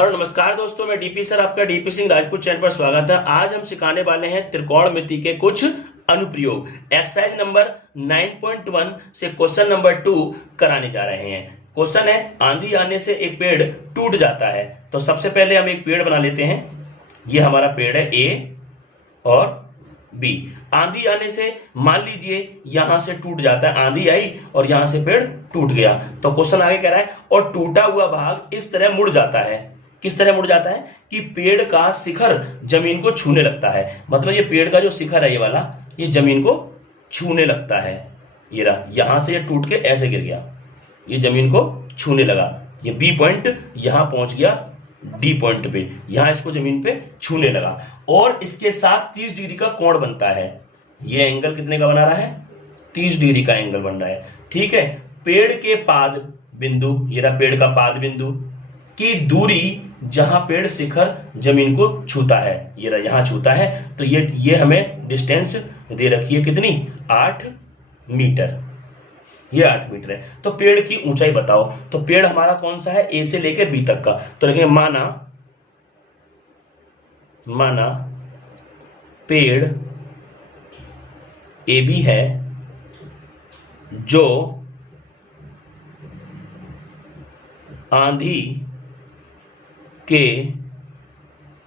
Hello नमस्कार दोस्तों, मैं डीपी सर आपका डीपी सिंह राजपूत चैनल पर स्वागत है। आज हम सिखाने वाले हैं त्रिकोणमिति के कुछ अनुप्रयोग। एक्सरसाइज नंबर 9.1 से क्वेश्चन नंबर 2 कराने जा रहे हैं। क्वेश्चन है, आंधी आने से एक पेड़ टूट जाता है। तो सबसे पहले हम एक पेड़ बना लेते हैं। ये हमारा पेड़ है ए और बी। आंधी आने से मान लीजिए यहां से टूट जाता है, आंधी आई और यहां से पेड़ टूट गया। तो क्वेश्चन आगे कह रहा है, और टूटा हुआ भाग इस तरह मुड़ जाता है। किस तरह मुड़ जाता है कि पेड़ का शिखर जमीन को छूने लगता है। मतलब ये पेड़ का जो शिखर है ये वाला, ये जमीन को छूने लगता है। ये रहा, यहां से ये टूट के ऐसे गिर गया, ये जमीन को छूने लगा। ये बी पॉइंट यहां पहुंच गया डी पॉइंट पे, यहां इसको जमीन पे छूने लगा और इसके साथ 30 डिग्री का कोण बनता है। ये एंगल कितने का बना रहा है? 30 डिग्री का एंगल बन रहा है। ठीक है, पेड़ के पाद बिंदु, ये रहा पेड़ का पाद बिंदु की दूरी जहां पेड़ शिखर जमीन को छूता है, ये रहा यहां छूता है। तो ये हमें डिस्टेंस दे रखी है कितनी? 8 मीटर। ये 8 मीटर है। तो पेड़ की ऊंचाई बताओ। तो पेड़ हमारा कौन सा है? ए से लेकर बी तक का। तो लिखेंगे माना पेड़ ए बी है जो आंधी के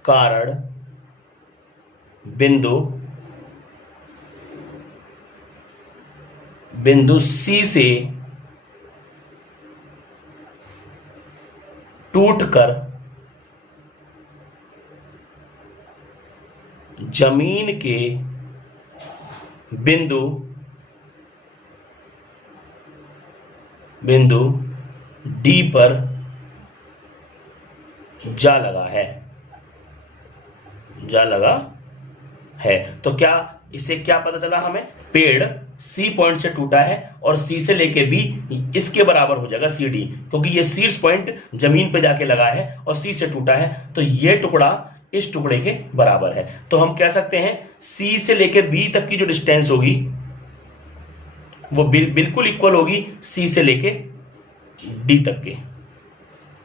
कारण बिंदु सी से टूटकर जमीन के बिंदु डी पर जा लगा है। तो क्या इससे क्या पता चला हमें? पेड़ सी पॉइंट से टूटा है और सी से लेके बी इसके बराबर हो जाएगा सी डी, क्योंकि ये शीर्ष पॉइंट जमीन पे जाके लगा है और सी से टूटा है। तो ये टुकड़ा इस टुकड़े के बराबर है। तो हम कह सकते हैं सी से लेके बी तक की जो डिस्टेंस होगी वो बिल्कुल इक्वल होगी सी से लेके डी तक के,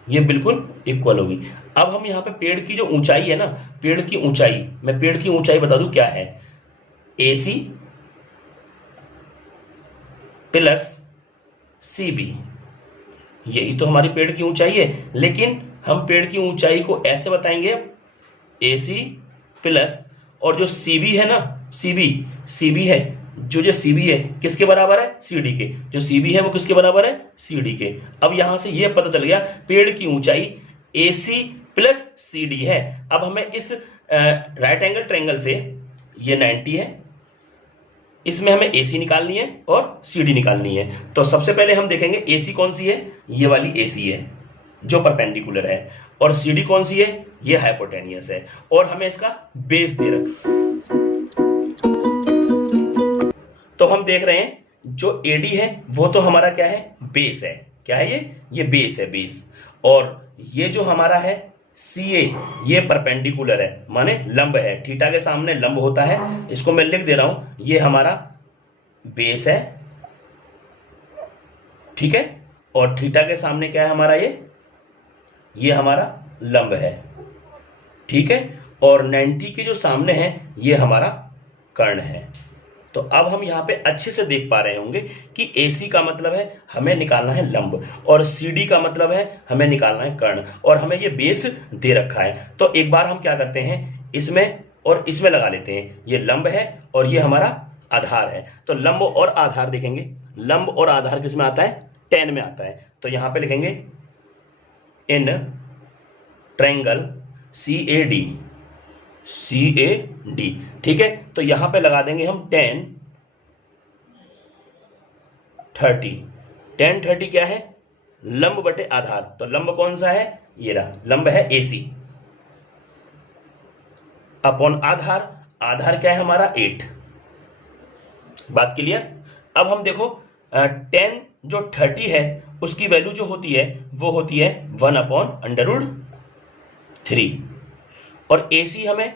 ये बिल्कुल इक्वल होगी। अब हम यहाँ पे पेड़ की जो ऊंचाई है ना, पेड़ की ऊंचाई, मैं पेड़ की ऊंचाई बता दूं क्या है? AC प्लस CB, यही तो हमारी पेड़ की ऊंचाई है। लेकिन हम पेड़ की ऊंचाई को ऐसे बताएंगे, AC प्लस और जो CB है ना, CB है, जो CB है किसके बराबर है? CD के। जो CB है वो किसके बराबर है? CD के। अब यहां से ये पता चल गया पेड़ की ऊंचाई AC प्लस CD है। अब हमें इस राइट एंगल ट्रायंगल से, ये 90 है, इसमें हमें AC निकालनी है और CD निकालनी है। तो सबसे पहले हम देखेंगे AC कौन सी है? ये वाली AC है जो परपेंडिकुलर है। और CD कौन सी है? ये हाइपोटेनियस है। और हमें इसका बेस दे रखा। तो हम देख रहे हैं जो AD है वो तो हमारा क्या है? बेस है। क्या है ये बेस है, बेस। और ये जो हमारा है CA, ये परपेंडिकुलर है, माने लंब है, थीटा के सामने लंब होता है। इसको मैं लिख दे रहा हूं, ये हमारा बेस है, ठीक है। और थीटा के सामने क्या है हमारा? ये हमारा लंब है, ठीक है। और 90 के जो सामने है ये हमारा कर्ण है। तो अब हम यहाँ पे अच्छे से देख पा रहे होंगे कि AC का मतलब है हमें निकालना है लंब, और CD का मतलब है हमें निकालना है कर्ण, और हमें ये बेस दे रखा है। तो एक बार हम क्या करते हैं, इसमें और इसमें लगा लेते हैं। ये लंब है और ये हमारा आधार है। तो लंब और आधार देखेंगे। लंब और आधार किस में आता है? tan में आता है। तो यहाँ पे लिखेंगे इन ट्रायंगल CAD, ठीक है। तो यहां पे लगा देंगे हम tan 30। tan 30 क्या है? लंब बटे आधार। तो लंब कौन सा है? ये रहा, लंब है AC अपॉन आधार। आधार क्या है हमारा? 8। बात क्लियर? अब हम देखो tan जो 30 है उसकी वैल्यू जो होती है वो होती है 1/√3, और AC हमें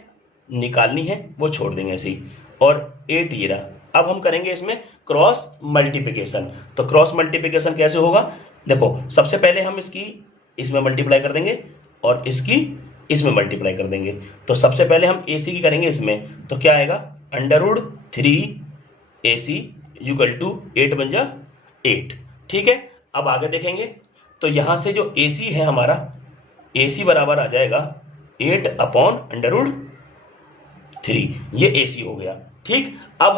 निकालनी है, वो छोड़ देंगे ऐसे ही। और 8 ये रहा। अब हम करेंगे इसमें क्रॉस मल्टीप्लिकेशन। तो क्रॉस मल्टीप्लिकेशन कैसे होगा? देखो, सबसे पहले हम इसमें मल्टीप्लाई कर देंगे और इसकी इसमें मल्टीप्लाई कर देंगे। तो सबसे पहले हम AC की करेंगे इसमें, तो क्या आएगा √3AC इक्वल टू 8 बन जा 8। ठीक है, अब आगे देखेंगे तो यहां से जो AC है हमारा, AC बराबर आ जाएगा 8/√3, ये AC हो गया। ठीक, अब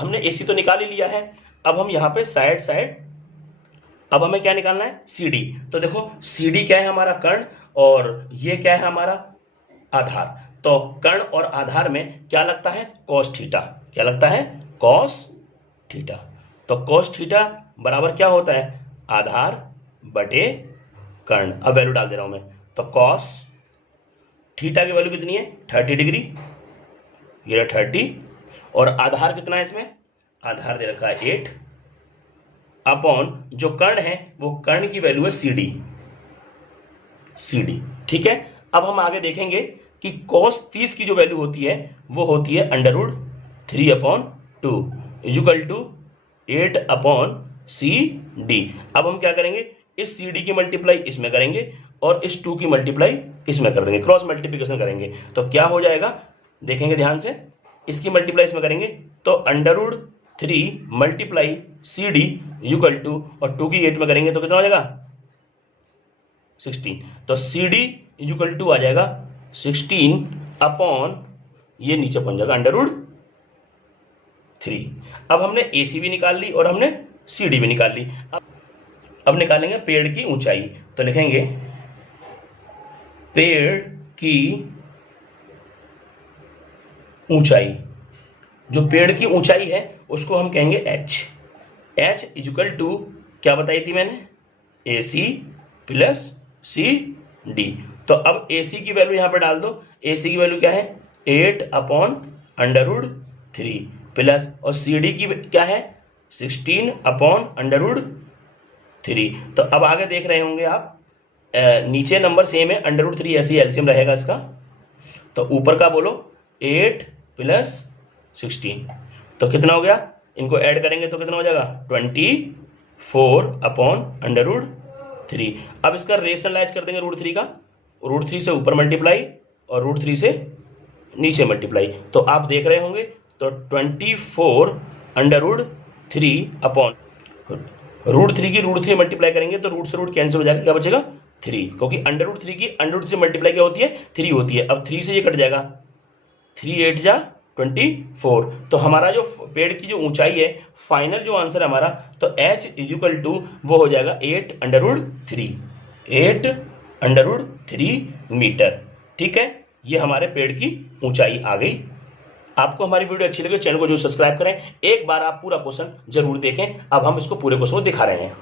हमने AC तो निकाल ही लिया है। अब हम यहाँ पे साइड अब हमें क्या निकालना है, CD। तो देखो CD क्या है हमारा कर्ण, और ये क्या है हमारा आधार। तो कर्ण और आधार में क्या लगता है, cos थीटा। क्या लगता है, cos थीटा। तो cos थीटा बराबर क्या होता है, आधार बटे कर्ण। अब वैल्यू डाल दे रहा हूं मैं, तो cos थीटा की वैल्यू कितनी है 30 डिग्री, ये 30, और आधार कितना है इसमें, आधार दे रखा है 8 अपॉन जो कर्ण है वो कर्ण की वैल्यू है CD। ठीक है, अब हम आगे देखेंगे कि cos 30 की जो वैल्यू होती है वो होती है √3/2 इक्वल टू 8/CD। अब हम क्या करेंगे, इस CD की मल्टीप्लाई इसमें करेंगे और इस 2 की मल्टीप्लाई इसमें कर देंगे, क्रॉस मल्टीप्लिकेशन करेंगे। तो क्या हो जाएगा, देखेंगे ध्यान से, इसकी मल्टीप्लाई इसमें करेंगे तो √3 मल्टीप्लाई CD इक्वल टू, और 2 की 8 में करेंगे तो कितना हो जाएगा 16। तो CD इक्वल टू आ जाएगा 16 अपॉन, ये नीचे पहुंच जाएगा √3। अब हमने AC भी निकाल ली और हमने CD भी निकाल ली। अब निकालेंगे पेड़ की ऊंचाई। तो लिखेंगे पेड़ की ऊंचाई, जो पेड़ की ऊंचाई है उसको हम कहेंगे h इक्वल टू, क्या बताई थी मैंने, AC प्लस CD। तो अब AC की वैल्यू यहां पर डाल दो, AC की वैल्यू क्या है 8/√3 प्लस, और CD की क्या है 16/√3। तो अब आगे देख रहे होंगे आप, नीचे नंबर सेम है, √3 ऐसे ही एलसीएम रहेगा इसका। तो ऊपर का बोलो 8 प्लस 16, तो कितना हो गया, इनको ऐड करेंगे तो कितना हो जाएगा 24/√3। अब इसका रेशनलाइज कर देंगे √3 का, √3 से ऊपर मल्टीप्लाई और √3 से नीचे मल्टीप्लाई। तो आप देख रहे होंगे, तो 24/√3 अपॉन √3 की √3 मल्टीप्लाई करेंगे तो रूट से रूट कैंसिल हो जाएगा, क्या बचेगा 3, क्योंकि √3 की √3 से मल्टीप्लाई क्या होती है 3 होती है। अब 3 से ये कट जाएगा, 3 8 जा 24। तो हमारा जो पेड़ की जो ऊंचाई है, फाइनल जो आंसर है हमारा, तो h इक्वल टू वो हो जाएगा 8/3 मीटर। ठीक है, ये हमारे पेड़ की ऊंचाई आ गई। आपको हमारी वीडियो अच्छी लगे, चैनल को जो सब्सक्राइब करें। एक बार आप पूरा क्वेश्चन जरूर देखें। अब हम इसको पूरे क्वेश्चन को दिखा रहे हैं।